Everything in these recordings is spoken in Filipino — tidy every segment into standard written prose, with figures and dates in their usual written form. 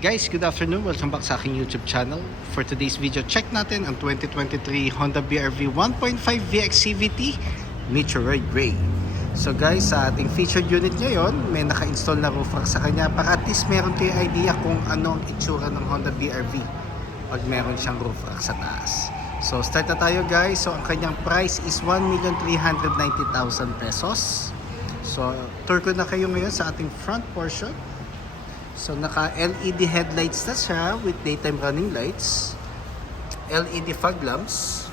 Guys, good afternoon. Welcome back sa aking YouTube channel. For today's video, check natin ang 2023 Honda BR-V 1.5 VX CVT Meteoroid Grey. So guys, sa ating featured unit ngayon, may naka-install na roof rack sa kanya para at least meron kayo idea kung ano ang itsura ng Honda BR-V pag meron siyang roof rack sa taas. So start na tayo guys. So ang kanyang price is 1,390,000 pesos. So tour ko na kayo ngayon sa ating front portion. So naka LED headlights na siya with daytime running lights, LED fog lamps,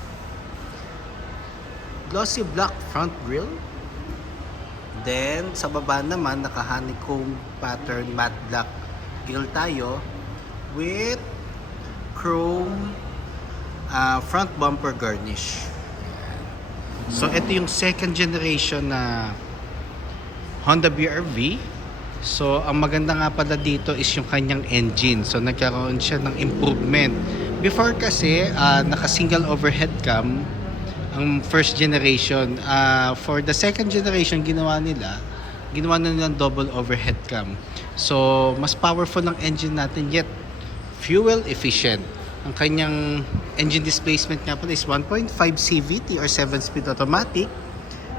glossy black front grille. Then sa baba naman naka honeycomb pattern matte black grille tayo with chrome front bumper garnish. So ito yung second generation na Honda BR-V. So, ang maganda nga pala dito is yung kanyang engine. So, nagkaroon siya ng improvement. Before kasi, naka-single overhead cam ang first generation. For the second generation, ginawa na nilang double overhead cam. So, mas powerful ng engine natin yet fuel efficient. Ang kanyang engine displacement nga pala is 1.5 CVT or 7-speed automatic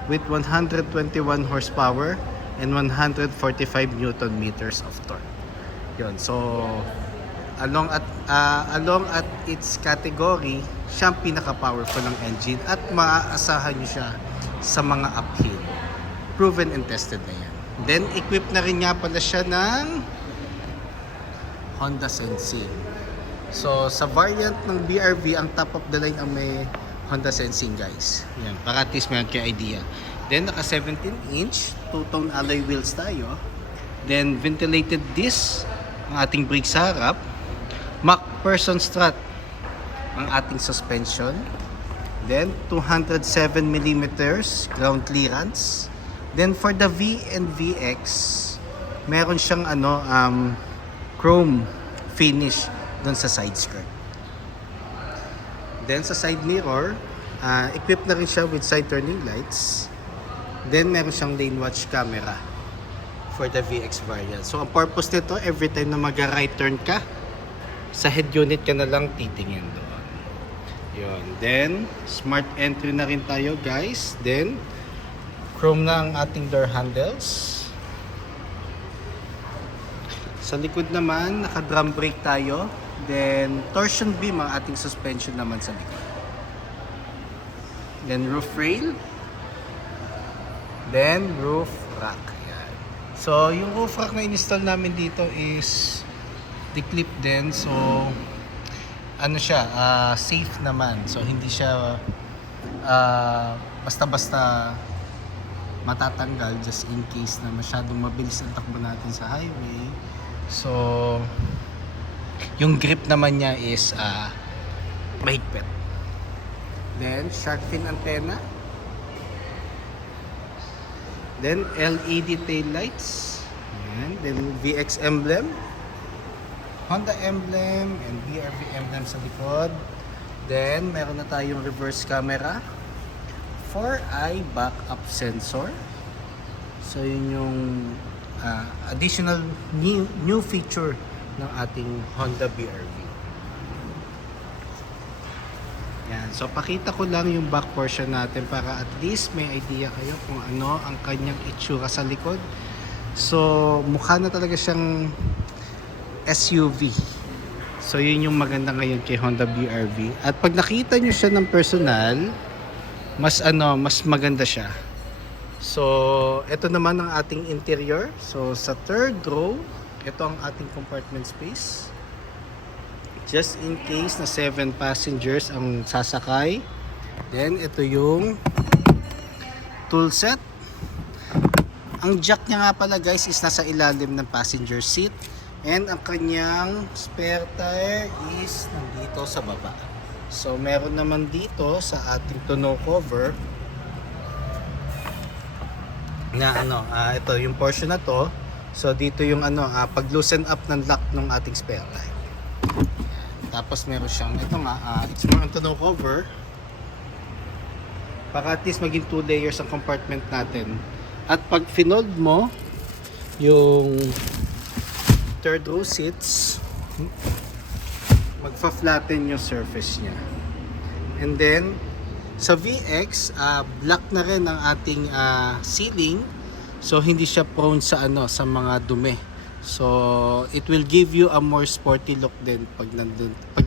with 121 horsepower and 145 Newton meters of torque. Yun. So along at its category, siya ang pinaka-powerful ng engine at maaasahan nyo siya sa mga uphill. Proven and tested na yan. Then equipped na rin nga pala siya ng Honda Sensing. So sa variant ng BR-V, ang top of the line ang may Honda Sensing guys. Yan, para at least meron kayo idea. Then naka 17-inch two-tone alloy wheels tayo. Then ventilated disc ang ating brake sa harap. MacPherson strut ang ating suspension. Then 207mm ground clearance. Then for the V and VX, meron siyang chrome finish doon sa side skirt. Then sa side mirror, equipped na rin siya with side turning lights. Then meron siyang lane watch camera for the VX variant. So ang purpose nito, every time na mag-right turn ka, sa head unit ka na lang titingin doon. Yun. Then smart entry na rin tayo guys. Then chrome na ang ating door handles. Sa likod naman, naka-drum brake tayo. Then torsion beam ang ating suspension naman sa likod. Then roof rail. Then roof rack. Yan. So yung roof rack na install namin dito is declip din. So ano siya, safe naman. So hindi siya basta-basta matatanggal just in case na masyadong mabilis ang takbo natin sa highway. So yung grip naman niya is mahigpit. Then shark fin antenna. Then LED tail lights. Ayan. Then VX emblem, Honda emblem, and BR-V emblem sa likod. Then meron na tayong reverse camera, 4-eye backup sensor. So yun yung additional new feature ng ating Honda BR-V. Yan. So pakita ko lang yung back portion natin para at least may idea kayo kung ano ang kanyang itsura sa likod. So mukha na talaga siyang SUV. So yun yung maganda ngayon kay Honda BR-V. At pag nakita nyo siya ng personal, mas maganda siya. So ito naman ang ating interior. So sa third row, ito ang ating compartment space. Just in case na 7 passengers ang sasakay. Then ito yung tool set. Ang jack niya nga pala guys is nasa ilalim ng passenger seat. And ang kanyang spare tire is nandito sa baba. So meron naman dito sa ating tonneau cover na ito yung portion na to. So dito yung pag loosen up ng lock ng ating spare tire. Tapos meron siyang it's more on tonneau cover para at least maging 2 layers ang compartment natin. At pag finold mo yung third row seats, magfa-flatten yung surface niya. And then sa VX, black na rin ang ating sealing. So hindi siya prone sa sa mga dumi. So it will give you a more sporty look din pag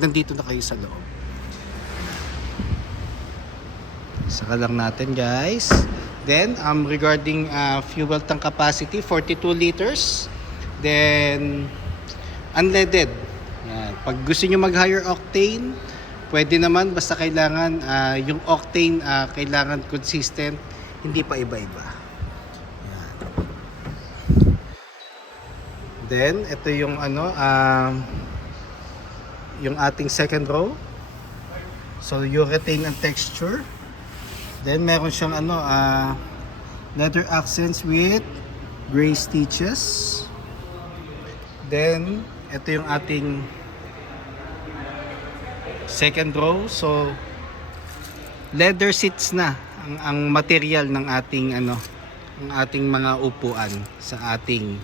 nandito na kayo sa loob. Saka lang natin, guys. Then regarding fuel tank capacity, 42 liters. Then unleaded. Yan. Pag gusto niyo mag higher octane, pwede naman, basta kailangan yung octane kailangan consistent, hindi pa iba-iba. Yan. Then ito yung yung ating second row. So you retain ang texture. Then meron siyang leather accents with gray stitches. Then ito yung ating second row. So leather seats na ang material ng ating ang ating mga upuan sa ating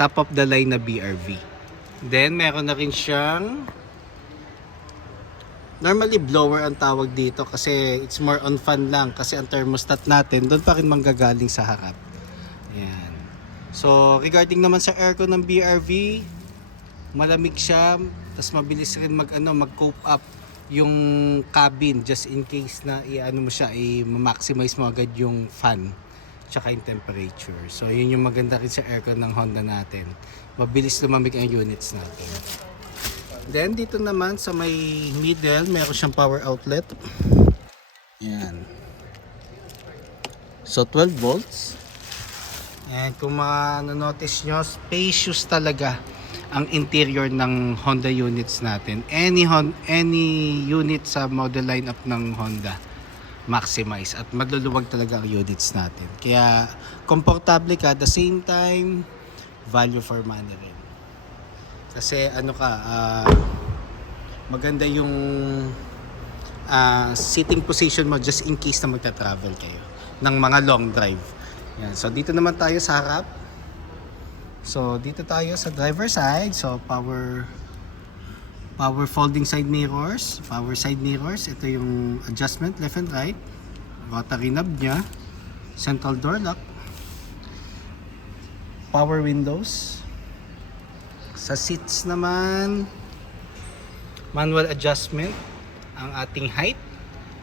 top of the line na BRV. Then meron na rin siyang normally blower ang tawag dito kasi it's more on fan lang kasi ang thermostat natin doon pa rin manggagaling sa harap. Ayan. So regarding naman sa aircon ng BRV, malamig siya, tapos mabilis rin mag-cope up yung cabin just in case na mo siya, i-maximize mo agad yung fan tsaka yung temperature. So yun yung maganda rin sa aircon ng Honda natin. Mabilis lumamig ang units natin. Then dito naman sa may middle, meron siyang power outlet. Yan. So 12 volts. And kung notice nyo, spacious talaga ang interior ng Honda units natin. Any unit sa model lineup ng Honda, maximize at maluluwag talaga ang units natin. Kaya komportable ka, at the same time value for money rin. Kasi maganda yung sitting position mo just in case na magta-travel kayo ng mga long drive. Yan. So dito naman tayo sa harap. So dito tayo sa driver side. So power folding side mirrors, power side mirrors. Ito yung adjustment left and right. Rotary knob niya. Central door lock. Power windows. Sa seats naman, manual adjustment ang ating height.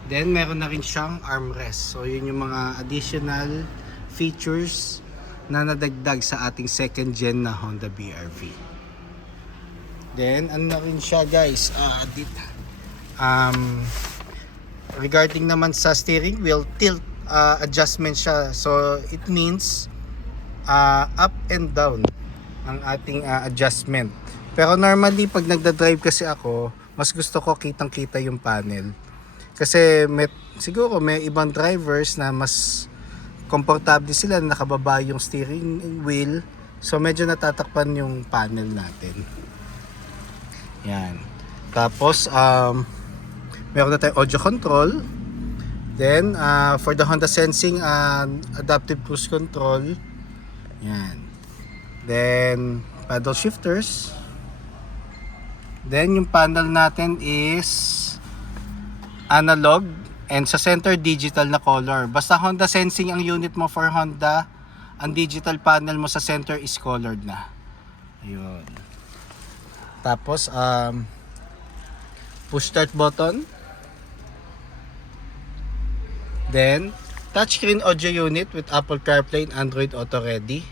Then meron na rin siyang armrest. So yun yung mga additional features na nadagdag sa ating second gen na Honda BRV. Then ano na rin siya, guys, regarding naman sa steering wheel, tilt adjustment siya. So it means up and down ang ating adjustment. Pero normally pag nagda-drive kasi ako, mas gusto ko kitang-kita yung panel. Kasi siguro may ibang drivers na mas komportable sila na nakababa yung steering wheel. So medyo natatakpan yung panel natin. Yan. Tapos meron na tayong audio control. Then for the Honda Sensing adaptive cruise control. Yan. Then paddle shifters. Then yung panel natin is analog and sa center digital na color. Basta Honda Sensing ang unit mo for Honda, ang digital panel mo sa center is colored na. Ayun. Tapos push start button. Then touchscreen audio unit with Apple CarPlay and Android Auto Ready.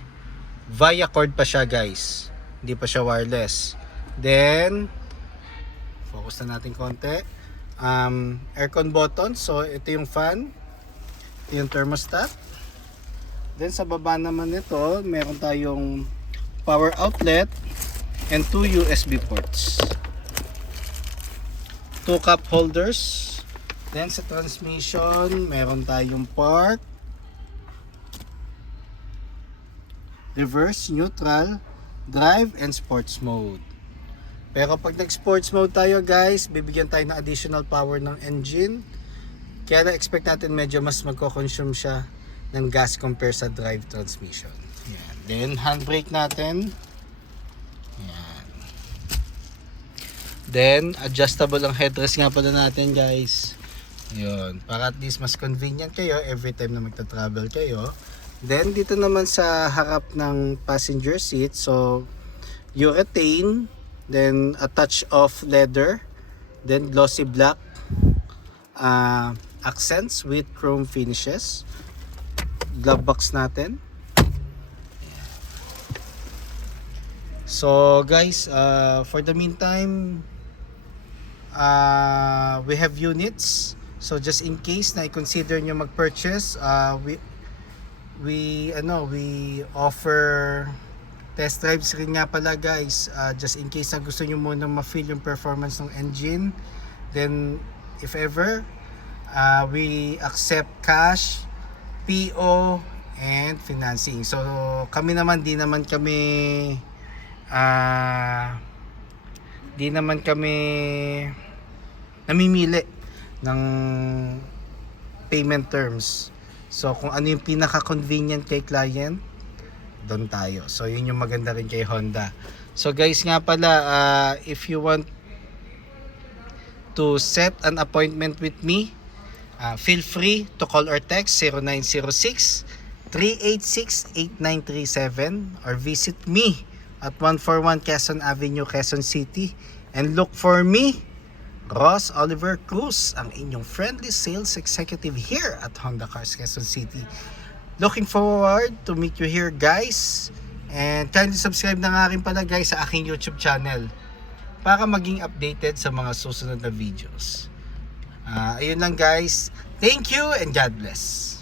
Via cord pa siya, guys. Hindi pa siya wireless. Then focus na natin konti. Aircon button. So ito yung fan. Ito yung thermostat. Then sa baba naman nito, meron tayong power outlet and 2 USB ports. 2 cup holders. Then sa transmission, meron tayong park, reverse, neutral, drive, and sports mode. Pero pag nag-sports mode tayo, guys, bibigyan tayo ng additional power ng engine. Kaya na-expect natin medyo mas magko-consume siya ng gas compare sa drive transmission. Yan. Then handbrake natin. Yan. Then, adjustable ang headrest nga pala natin guys. Yun, para at least mas convenient kayo every time na magta-travel kayo. Then, dito naman sa harap ng passenger seat, so, urethane, then a touch of leather, then glossy black accents with chrome finishes. Glove box natin. So guys, for the meantime, we have units. So just in case na i-consider nyo mag-purchase, we offer test drives rin nga pala guys. Just in case na gusto nyo muna ma-feel yung performance ng engine, then if ever, we accept cash, PO, and financing. So kami naman, di naman kami namimili ng payment terms. So kung ano yung pinaka-convenient kay client, doon tayo. So yun yung maganda rin kay Honda. So guys nga pala, if you want to set an appointment with me, feel free to call or text 0906-386-8937 or visit me at 141 Quezon Avenue, Quezon City, and look for me, Ross Oliver Cruz, ang inyong friendly sales executive here at Honda Cars Quezon City. Looking forward to meet you here guys, and kindly subscribe na nga rin pala guys sa aking YouTube channel para maging updated sa mga susunod na videos. Ayun lang guys, thank you and God bless.